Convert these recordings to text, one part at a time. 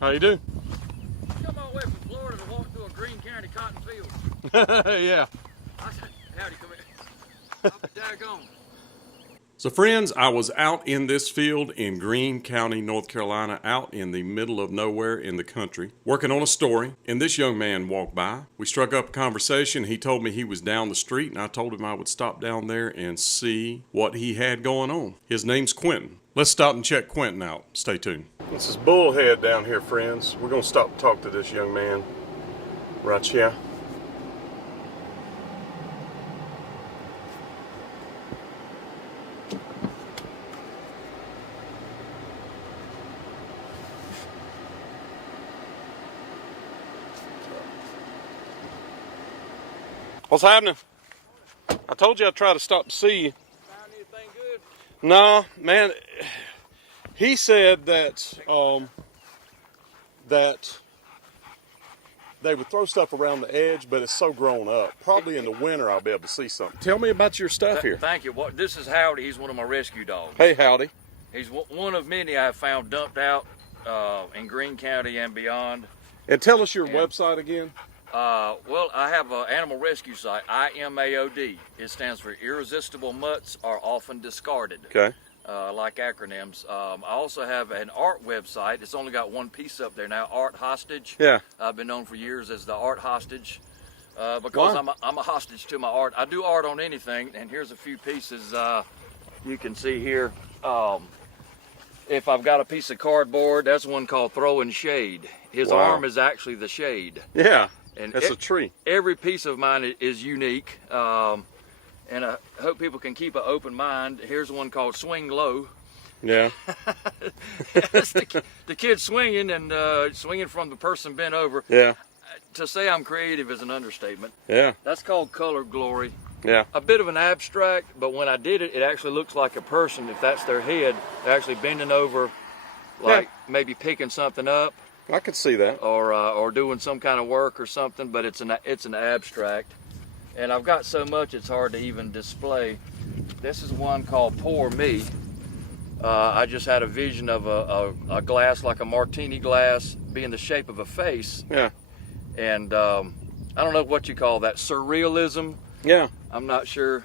How you doing? Come all the way from Florida to walk through a Greene County cotton field. Yeah. I said, howdy, come here. Daggone. So friends, I was out in this field in Greene County, North Carolina, out in the middle of nowhere in the country, working on a story, and this young man walked by. We struck up a conversation. He told me he was down the street, and I told him I would stop down there and see what he had going on. His name's Quentin. Let's stop and check Quentin out. Stay tuned. This is Bullhead down here, friends. We're going to stop and talk to this young man right here. What's happening? I told you I'd try to stop to see you. Found anything good? No, man. He said that that they would throw stuff around the edge, but it's so grown up. Probably in the winter I'll be able to see something. Tell me about your stuff here. Thank you. This is Howdy. He's one of my rescue dogs. Hey, Howdy. He's one of many I have found dumped out in Greene County and beyond. And tell us your website again. Well, I have an animal rescue site, IMAOD. It stands for Irresistible Mutts Are Often Discarded. Okay. Like acronyms. I also have an art website. It's only got one piece up there now, Art Hostagè. Yeah. I've been known for years as the Art Hostagè because I'm a hostage to my art. I do art on anything, and here's a few pieces you can see here. If I've got a piece of cardboard, that's one called Throwing Shade. His arm is actually the shade. Yeah. And that's a tree. Every piece of mine is unique, and I hope people can keep an open mind. Here's one called Swing Low. Yeah. It's the kid swinging and swinging from the person bent over. Yeah. To say I'm creative is an understatement. Yeah. That's called Color Glory. Yeah. A bit of an abstract, but when I did it, it actually looks like a person. If that's their head, they're actually bending over, like maybe picking something up. I could see that. Or doing some kind of work or something, but it's an abstract. And I've got so much it's hard to even display. This is one called Poor Me. I just had a vision of a glass like a martini glass being the shape of a face. Yeah. And I don't know what you call that, surrealism. Yeah. I'm not sure.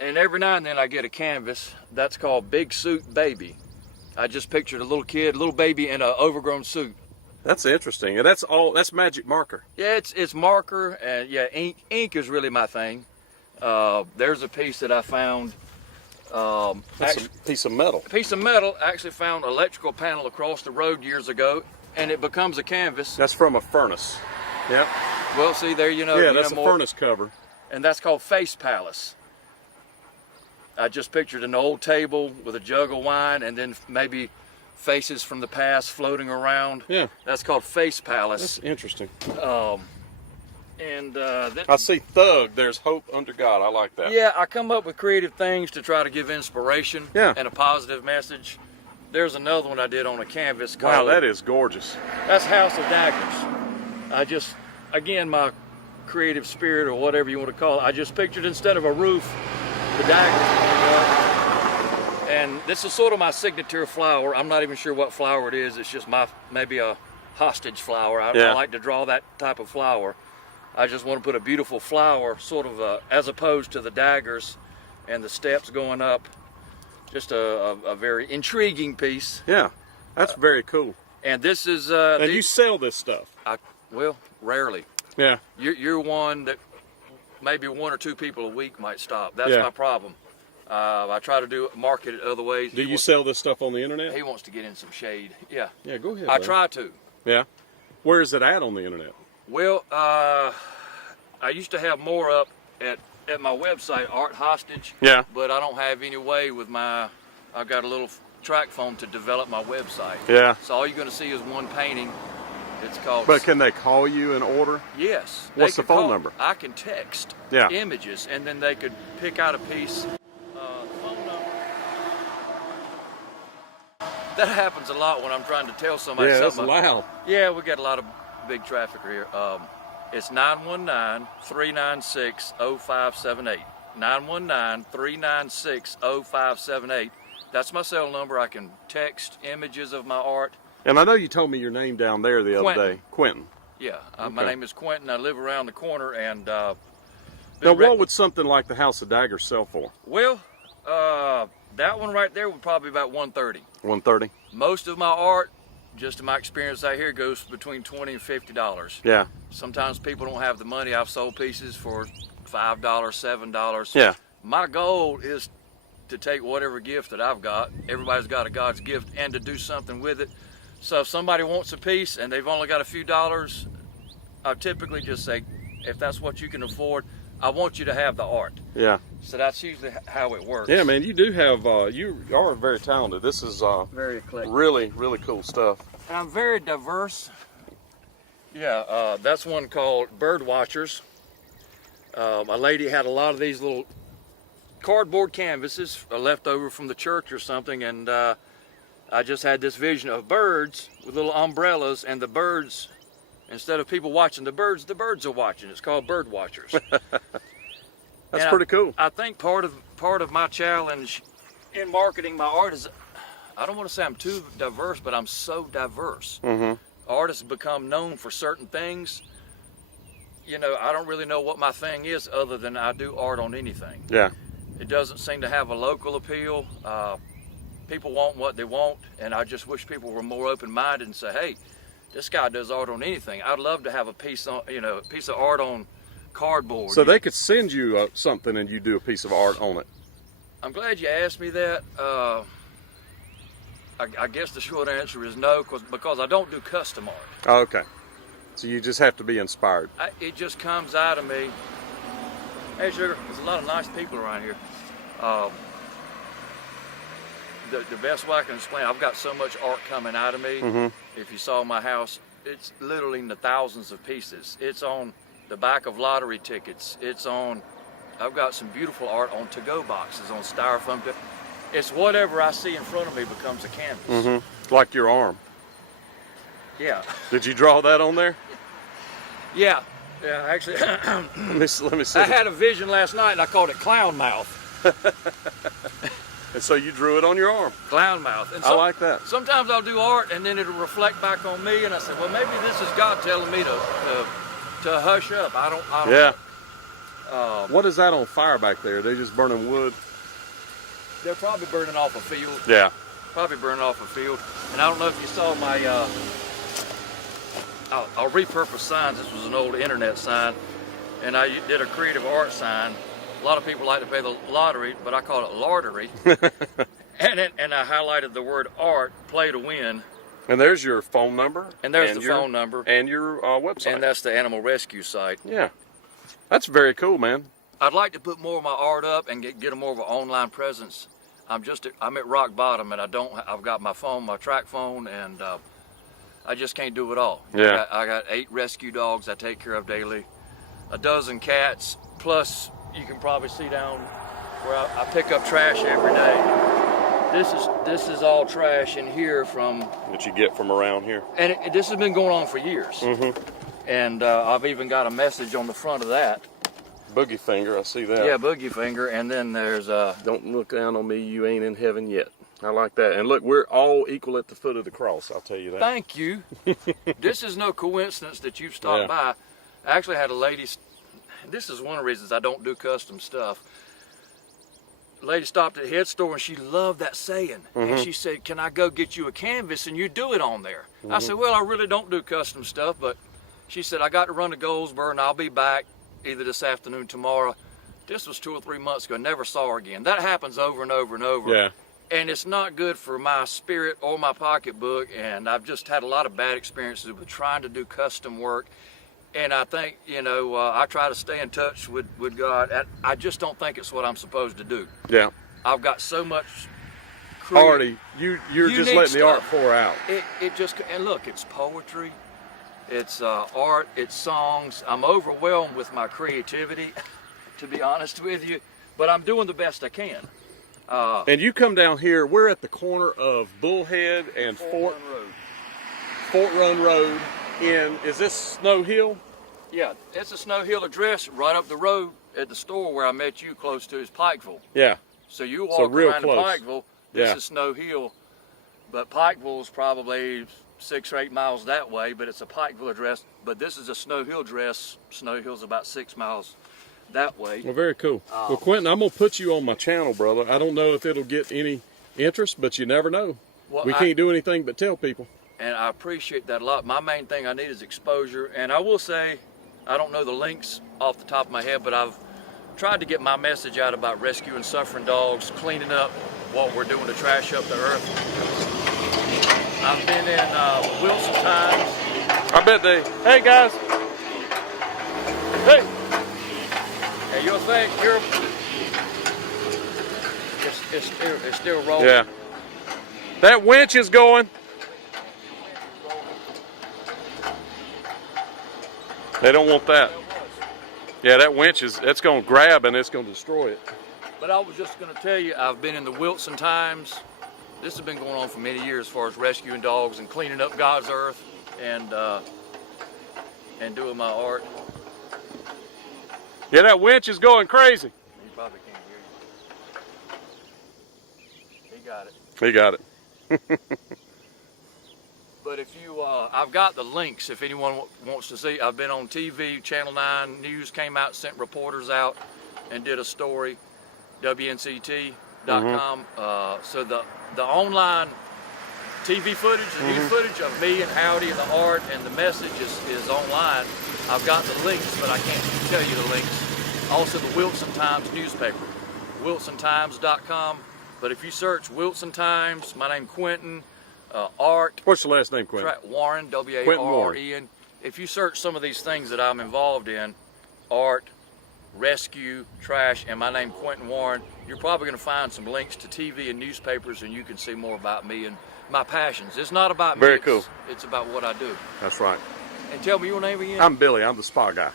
And every now and then I get a canvas that's called Big Suit Baby. I just pictured a little kid, little baby in an overgrown suit. That's interesting. And that's magic marker. Yeah, it's marker, and yeah, ink is really my thing. There's a piece that I found. That's a piece of metal. A piece of metal. I actually found an electrical panel across the road years ago, and it becomes a canvas. That's from a furnace. Yep. Well, see there, you know. Yeah, that's a furnace cover. And that's called Face Palace. I just pictured an old table with a jug of wine and then maybe faces from the past floating around. Yeah. That's called Face Palace. That's interesting. I see Thug, there's hope under God. I like that. Yeah, I come up with creative things to try to give inspiration and a positive message. There's another one I did on a canvas called... Wow, that is gorgeous. That's House of Daggers. Again, my creative spirit or whatever you want to call it, I just pictured instead of a roof, the daggers going up. And this is sort of my signature flower. I'm not even sure what flower it is. It's just maybe a hostage flower. I like to draw that type of flower. I just want to put a beautiful flower, sort of as opposed to the daggers and the steps going up. Just a very intriguing piece. Yeah, that's very cool. And this is... and you sell this stuff? Well, rarely. Yeah. You're one that maybe one or two people a week might stop. That's my problem. I try to market it other ways. Do you sell this stuff on the internet? He wants to get in some shade. Yeah. Yeah, go ahead. I try to. Yeah. Where is it at on the internet? Well, I used to have more up at my website, Art Hostagè. Yeah. But I don't have any way with I've got a little track phone to develop my website. Yeah. So all you're going to see is one painting. It's called... But can they call you and order? Yes. What's the phone number? I can text images, and then they could pick out a piece. Phone number. That happens a lot when I'm trying to tell somebody something. Yeah, that's loud. Yeah, we got a lot of big traffic here. It's 919-396-0578. 919-396-0578. That's my cell number. I can text images of my art. And I know you told me your name down there the other day, Quentin. Yeah, Okay. my name is Quentin. I live around the corner, and Now, what would something like the House of Daggers sell for? Well, that one right there would probably be about 130. 130. Most of my art, just in my experience out here, goes between $20 and $50. Yeah. Sometimes people don't have the money. I've sold pieces for $5, $7. Yeah. My goal is to take whatever gift that I've got. Everybody's got a God's gift, and to do something with it. So if somebody wants a piece and they've only got a few dollars, I typically just say, if that's what you can afford, I want you to have the art. Yeah. So that's usually how it works. Yeah, man, you do have, you are very talented. This is Very eclectic. really, really cool stuff. And I'm very diverse. Yeah, that's one called Bird Watchers. My lady had a lot of these little cardboard canvases left over from the church or something, and I just had this vision of birds with little umbrellas, and the birds, instead of people watching the birds are watching. It's called Bird Watchers. That's pretty cool. I think part of my challenge in marketing my art is, I don't want to say I'm too diverse, but I'm so diverse. Mm-hmm. Artists become known for certain things. You know, I don't really know what my thing is other than I do art on anything. Yeah. It doesn't seem to have a local appeal. People want what they want, and I just wish people were more open-minded and say, hey, this guy does art on anything. I'd love to have a piece on, a piece of art on cardboard. So they could send you something and you do a piece of art on it. I'm glad you asked me that. I guess the short answer is no, because I don't do custom art. Oh, okay. So you just have to be inspired. It just comes out of me. Hey, Sugar, there's a lot of nice people around here. The best way I can explain, I've got so much art coming out of me. Mm-hmm. If you saw my house, it's literally in the thousands of pieces. It's on the back of lottery tickets. I've got some beautiful art on to-go boxes, on styrofoam. It's whatever I see in front of me becomes a canvas. Mm-hmm. Like your arm. Yeah. Did you draw that on there? Yeah. Yeah, actually, let me see. I had a vision last night and I called it clown mouth. And so you drew it on your arm. Clown mouth. And I like that. Sometimes I'll do art and then it'll reflect back on me, and I say, well, maybe this is God telling me to hush up. I don't Yeah. know. What is that on fire back there? Are they just burning wood? They're probably burning off a field. Yeah. Probably burning off a field. And I don't know if you saw my, I'll repurpose signs. This was an old internet sign, and I did a creative art sign. A lot of people like to pay the lottery, but I call it lartery. and I highlighted the word art, play to win. And there's your phone number. And there's the phone number. And your website. And that's the animal rescue site. Yeah. That's very cool, man. I'd like to put more of my art up and get a more of an online presence. I'm at rock bottom, and I've got my phone, my track phone, and I just can't do it all. Yeah. I got 8 rescue dogs I take care of daily, a dozen cats, plus you can probably see down where I pick up trash every day. This is all trash in here from That you get from around here. and this has been going on for years. Mm-hmm. And I've even got a message on the front of that. Boogie finger, I see that. Yeah, boogie finger, and then there's Don't look down on me, you ain't in heaven yet. I like that. And look, we're all equal at the foot of the cross, I'll tell you that. Thank you. This is no coincidence that you've stopped by. I actually had a lady, this is one of the reasons I don't do custom stuff. A lady stopped at the head store and she loved that saying. And she said, can I go get you a canvas and you do it on there? I said, well, I really don't do custom stuff, but she said, I got to run to Goldsboro and I'll be back either this afternoon, tomorrow. This was 2 or 3 months ago, never saw her again. That happens over and over and over. Yeah. And it's not good for my spirit or my pocketbook, and I've just had a lot of bad experiences with trying to do custom work. And I think, I try to stay in touch with God. I just don't think it's what I'm supposed to do. Yeah. I've got so much Already, you're just letting the art pour out. And look, it's poetry, it's art, it's songs. I'm overwhelmed with my creativity, to be honest with you, but I'm doing the best I can. And you come down here, we're at the corner of Bullhead and Fort Run Road is this Snow Hill? Yeah, it's a Snow Hill address right up the road at the store where I met you close to is Pikeville. Yeah. So you walk real around to close. Pikeville, this Yeah. is Snow Hill, but Pikeville's probably 6 or 8 miles that way, but it's a Pikeville address. But this is a Snow Hill address. Snow Hill's about 6 miles that way. Well, very cool. Well, Quentin, I'm going to put you on my channel, brother. I don't know if it'll get any interest, but you never know. Well, we can't do anything but tell people. And I appreciate that a lot. My main thing I need is exposure. And I will say, I don't know the links off the top of my head, but I've tried to get my message out about rescuing suffering dogs, cleaning up what we're doing to trash up the earth. I've been in Wilson Times. I bet they, hey guys. Hey. And you'll think it's still rolling. Yeah. That winch is going. They don't want that. Yeah, that winch that's going to grab and it's going to destroy it. But I was just going to tell you, I've been in the Wilson Times. This has been going on for many years as far as rescuing dogs and cleaning up God's earth and doing my art. Yeah, that winch is going crazy. He probably can't hear you. He got it. He got it. But if you, I've got the links if anyone wants to see. I've been on TV, Channel 9 News came out, sent reporters out and did a story, WNCT.com. So the online TV footage, the news footage of me and Howdy and the art and the message is online. I've got the links, but I can't tell you the links. Also the Wilson Times newspaper, wilsontimes.com. But if you search Wilson Times, my name Quentin, art. What's your last name, Quentin? Warren, W-A-R-R-E-N. If you search some of these things that I'm involved in, art, rescue, trash, and my name Quentin Warren, you're probably going to find some links to TV and newspapers, and you can see more about me and my passions. It's not about me. Very cool. It's about what I do. That's right. And tell me your name again. I'm Billy. I'm the spa guy.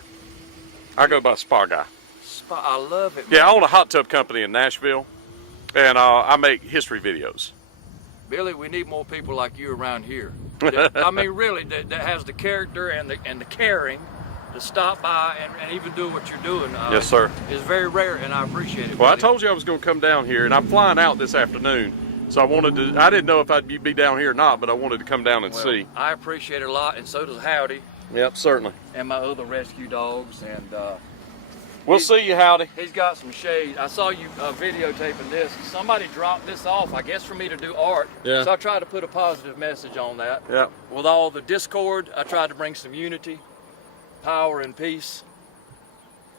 I go by spa guy. Spa, I love it, man. Yeah, I own a hot tub company in Nashville, and I make history videos. Billy, we need more people like you around here. I mean, really, that has the character and the caring to stop by and even do what you're doing. Yes, sir. It's very rare, and I appreciate it. Well, buddy. I told you I was going to come down here, and I'm flying out this afternoon. So I didn't know if I'd be down here or not, but I wanted to come down and see. I appreciate it a lot, and so does Howdy. Yep, certainly. And my other rescue dogs, and we'll see you, Howdy. He's got some shade. I saw you videotaping this. Somebody dropped this off, I guess, for me to do art. Yeah. So I tried to put a positive message on that. Yeah. With all the discord, I tried to bring some unity, power, and peace.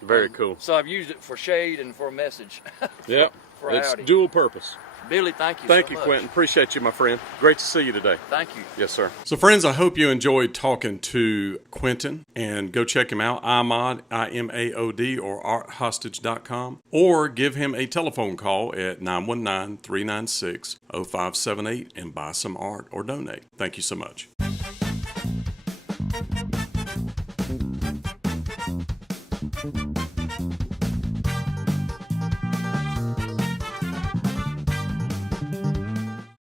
Very cool. So I've used it for shade and for a message. Yep. For It's Howdy. dual purpose. Billy, thank you Thank so you, much. Quentin. Appreciate you, my friend. Great to see you today. Thank you. Yes, sir. So, friends, I hope you enjoyed talking to Quentin, and go check him out, IMAOD, I-M-A-O-D, or arthostage.com, or give him a telephone call at 919-396-0578 and buy some art or donate. Thank you so much.